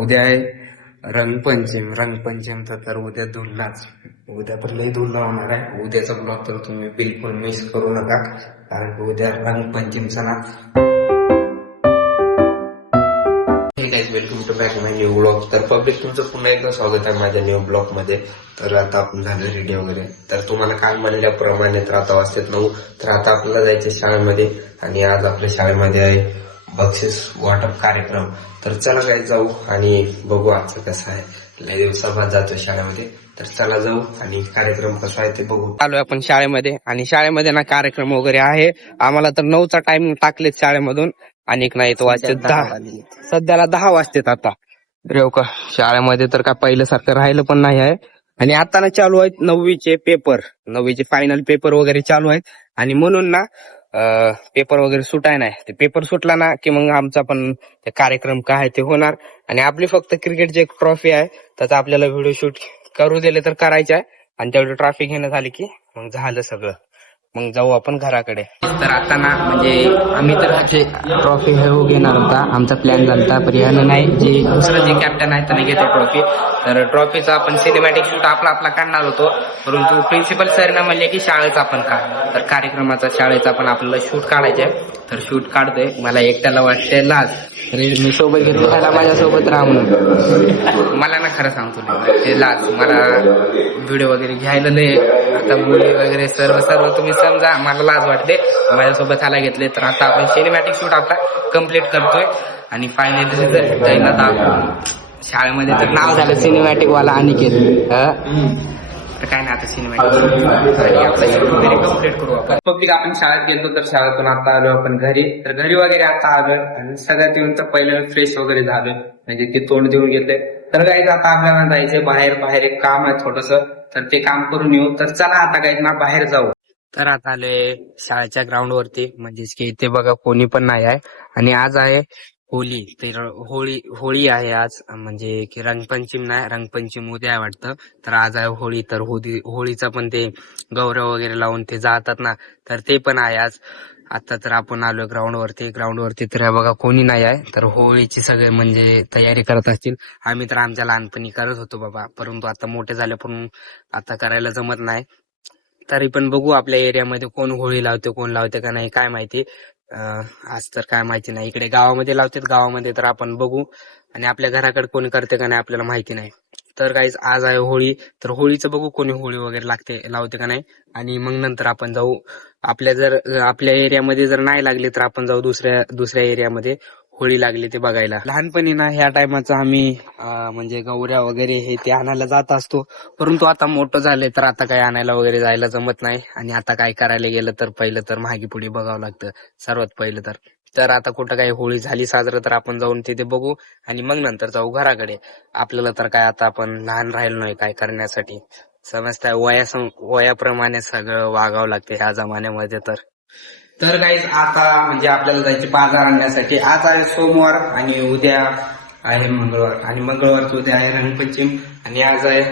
उद्या आहे रंगपंचमीचा तर उद्या धुलनाच. उद्या पण लई धुलना होणार आहे. उद्याचा ब्लॉग तर तुम्ही बिलकुल मिस करू नका, कारण की उद्या रंगपंचमीचा ना. Hey guys, welcome to back my new blog. तर पब्लिक तुमचं पुन्हा एकदा स्वागत आहे माझ्या न्यू ब्लॉग मध्ये. तर आता आपण झालं रेडी वगैरे. तर तुम्हाला काल म्हणल्याप्रमाणे तर आता वाजतात 9. तर आता आपल्याला जायचं शाळेमध्ये, आणि आज आपल्या शाळेमध्ये आहे बक्षीस वाटप कार्यक्रम. तर चला काय जाऊ आणि बघू आजचं कसं आहे. लय दिवसाबाद जातो शाळेमध्ये, तर चला जाऊ आणि कार्यक्रम कसा आहे ते बघू. आलोय आपण शाळेमध्ये, आणि शाळेमध्ये ना कार्यक्रम वगैरे आहे. आम्हाला तर 9चा टाइमिंग टाकलेत शाळेमधून, आणि नाही तो वाजते 10. सध्याला 10 वाजतेत आता. रेव का शाळेमध्ये तर काय पहिल्यासारखं राहिलं पण नाही आहे. आणि आता ना चालू आहेत 9वीचे पेपर, 9वीचे फायनल पेपर वगैरे चालू आहेत. आणि म्हणून ना पेपर वगैरे सुटाय नाही. ते पेपर सुटला ना की मग आमचा पण ते कार्यक्रम काय आहे ते होणार. आणि आपली फक्त क्रिकेटची एक ट्रॉफी आहे, त्याचा आपल्याला व्हिडिओ शूट करू दिले तर करायचं आहे. आणि तेवढी ट्रॉफी घेणं झाली की मग झालं सगळं, मग जाऊ आपण घराकडे. तर आता ना म्हणजे आम्ही तर ट्रॉफी घेणार होता, आमचा प्लॅन झाला, पण यानं नाही, जे दुसरं जे कॅप्टन आहे त्याने घेतली ट्रॉफी. तर ट्रॉफीचा आपण सिनेमॅटिक शूट आपला काढणार होतो, परंतु प्रिन्सिपल सरना म्हणले की शाळेचा आपण तर कार्यक्रमाचा शाळेचा पण आपल्याला शूट काढायचे. तर शूट काढतोय. मला एकट्याला वाटते लाज, मी सोबत घेतलं त्याला माझ्यासोबत राहा म्हणून. मला ना खरं सांगतो ते लाज, मला व्हिडिओ वगैरे घ्यायला नाही. आता मुली वगैरे सर्व तुम्ही समजा, मला लाज वाटते. माझ्यासोबत ह्याला घेतले. तर आता आपण सिनेमॅटिक शूट आपला कम्प्लीट करतोय, आणि फायनली रिझल्ट जाईल. आता शाळेमध्ये तर नाव झालं सिनेमॅटिक वाला अनिकेत. तर काय नाही, आता सिनेमॅटिक आणि आपला वगैरे कम्प्लीट करू आपण. पब्लिक आपण शाळेत गेलो, तर शाळेतून आता आलो आपण घरी. तर घरी वगैरे आता आलोय, आणि सगळ्यात येऊन तर पहिलं फ्रेश वगैरे झालोय, म्हणजे ते तोंड देऊन घेतलंय. तर काय आता आपल्याला जायचंय बाहेर एक काम आहे थोडस, तर ते काम करून येऊ. तर चला आता काय ना बाहेर जाऊ. तर आता आलोय शाळेच्या ग्राउंड वरती, म्हणजेच की इथे बघा कोणी पण नाही आहे. आणि आज आहे होळी. तर होळी आहे आज, म्हणजे की रंगपंचमी नाही, रंगपंचमी उद्या आहे वाटतं. तर आज आहे होळी. तर होळीचा पण ते गौरव वगैरे लावून ते जातात ना, तर ते पण आहे आज. आता तर आपण आलो ग्राउंड वरती तर बघा कोणी नाही आहे. तर होळीची सगळे म्हणजे तयारी करत असतील. आम्ही तर आमच्या लहानपणी करत होतो बाबा, परंतु आता मोठे झाले पण आता करायला जमत नाही. तरी पण बघू आपल्या एरियामध्ये कोण होळी लावते, कोण लावते का नाही काय माहिती. आज तर काय माहिती नाही. इकडे गावामध्ये लावतात, गावामध्ये तर आपण बघू. आणि आपल्या घराकडे कोणी करते का नाही आपल्याला माहिती नाही. तर गाईज आज आहे होळी. तर होळीचं बघू कोणी होळी वगैरे लावते का नाही. आणि मग नंतर आपण जाऊ. आपल्या एरियामध्ये जर नाही लागली तर आपण जाऊ दुसऱ्या एरियामध्ये होळी लागली ते बघायला. लहानपणी ना ह्या टायमाचं आम्ही म्हणजे गौऱ्या वगैरे हे ते आणायला जात असतो. परंतु आता मोठं झालंय तर आता काय आणायला वगैरे जायला जमत नाही. आणि आता काय करायला गेलं तर पहिलं तर मागे पुढे बघावं लागतं सर्वात पहिलं तर आता कुठं काही होळी झाली साजरं तर आपण जाऊन तिथे बघू, आणि मग नंतर जाऊ घराकडे. आपल्याला तर काय आता आपण लहान राहिलो नाही काय करण्यासाठी, समजताय वयाप्रमाणे सगळं वागावं लागते ह्या जमान्यामध्ये. तर काहीच आता म्हणजे आपल्याला जायचे बाजार आणण्यासाठी. आज आहे सोमवार आणि उद्या आहे मंगळवार, आणि मंगळवारचं उद्या आहे रंगपंचमी, आणि आज आहे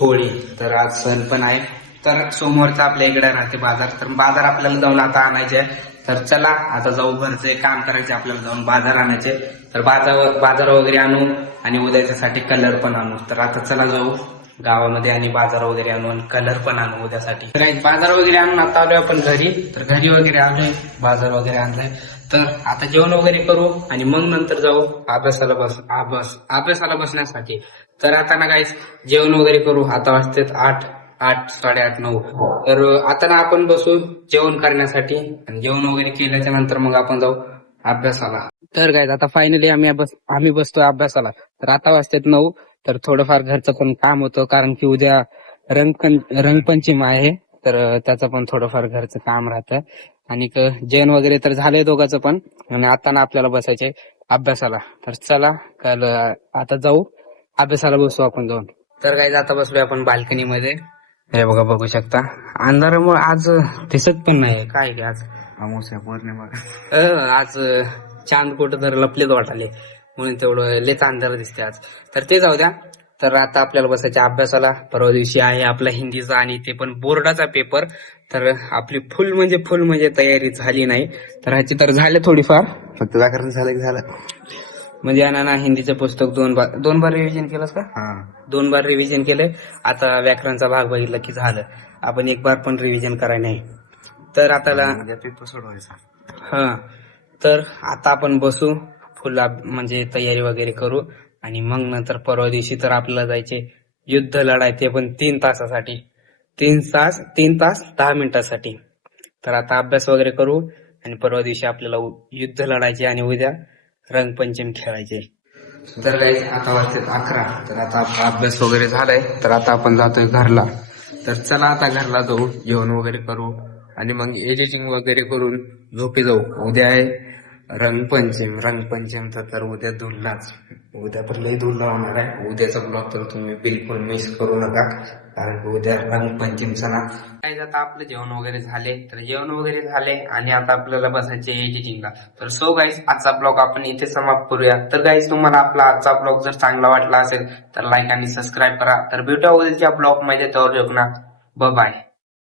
होळी. तर आज सण पण आहे. तर सोमवारचा आपल्या इकडे राहते बाजार. तर बाजार आपल्याला जाऊन आता आणायचे आहे. तर चला आता जाऊ, घरचे काम करायचे आपल्याला, जाऊन बाजार आणायचे. तर बाजार वगैरे आणू, आणि उद्याच्यासाठी कलर पण आणू. तर आता चला जाऊ गावामध्ये, आणि बाजार वगैरे आणू, आणि कलर पण आणू उद्यासाठी. तर बाजार वगैरे आणून आता आलोय आपण घरी. तर घरी वगैरे आलोय, बाजार वगैरे आणलाय. तर आता जेवण वगैरे करू, आणि मग नंतर जाऊ अभ्यासाला बसण्यासाठी. तर आता ना गाईस जेवण वगैरे करू. आता वाजतात 8, 8:30, 9. तर आता ना आपण बसू जेवण करण्यासाठी, आणि जेवण वगैरे केल्याच्या नंतर मग आपण जाऊ अभ्यासाला. तर काय आता फायनली आम्ही बसतोय अभ्यासाला. तर आता वाजतात 9. तर थोडंफार घरचं पण काम होतं, कारण की उद्या रंगपंचमी आहे. तर त्याचं पण थोडंफार घरचं काम राहतं. आणि जेवण वगैरे तर झालंय दोघांचं पण, आणि आता ना आपल्याला बसायचे अभ्यासाला. तर चला काल आता जाऊ अभ्यासाला, बसू आपण जाऊन. तर काय आता बसलोय आपण बाल्कनीमध्ये. हे बघू शकता, अंधारामुळे आज दिसत पण नाही काय की आज अमावस्या पौर्णिमा. आज चांद कुठं तर लपलेत वाटाले, म्हणून तेवढं लेच अंधार दिसते आज. तर ते जाऊ द्या. तर आता आपल्याला बसायच्या अभ्यासाला. परवा दिवशी आहे आपला हिंदीचा, आणि ते पण बोर्डाचा पेपर. तर आपली फुल म्हणजे तयारी झाली नाही. तर ह्याची तर झाले थोडीफार, फक्त व्याकरण झालं की झालं. म्हणजे ना हिंदीचं पुस्तक दोन बार रिव्हिजन केलंस का? हा 2 बार रिव्हिजन केलंय. आता व्याकरणचा भाग बघितला की झालं. आपण 1 बार पण रिव्हिजन करायला नाही. तर आता उद्या पेपर सोडवायचा. हा तर आता आपण बसू फुल म्हणजे तयारी वगैरे करू आणि मग नंतर परवा दिवशी तर आपल्याला जायचे युद्ध लढाय ते पण 3 तासासाठी. 3 तास 10 मिनिटासाठी. तर आता अभ्यास वगैरे करू आणि परवा दिवशी आपल्याला युद्ध लढायचे आणि उद्या रंगपंचमी खेळायचे. तर काही आता वाजतात 11. तर आता आपला अभ्यास वगैरे झालाय. तर आता आपण जातोय घरला. तर चला आता घरला जाऊ, जेवण वगैरे करू आणि मग एडिटिंग वगैरे करून झोपी जाऊ. उद्या आहे रंगपंचमीचा तर उद्या धुललाच. उद्या पण लई धुलला होणार आहे. उद्याचा ब्लॉग तर तुम्ही बिलकुल मिस करू नका, कारण की उद्या रंगपंचमीचा ना. काय आता आपलं जेवण वगैरे झाले आणि आता आपल्याला बसायचे एडिटिंगला. तर सो गाईज आजचा ब्लॉग आपण इथे समाप्त करूया. तर गाईज तुम्हाला आपला आजचा ब्लॉग जर चांगला वाटला असेल तर लाईक आणि सबस्क्राईब करा. तर भेटूया उद्याच्या ब्लॉग मध्ये. तर बाय.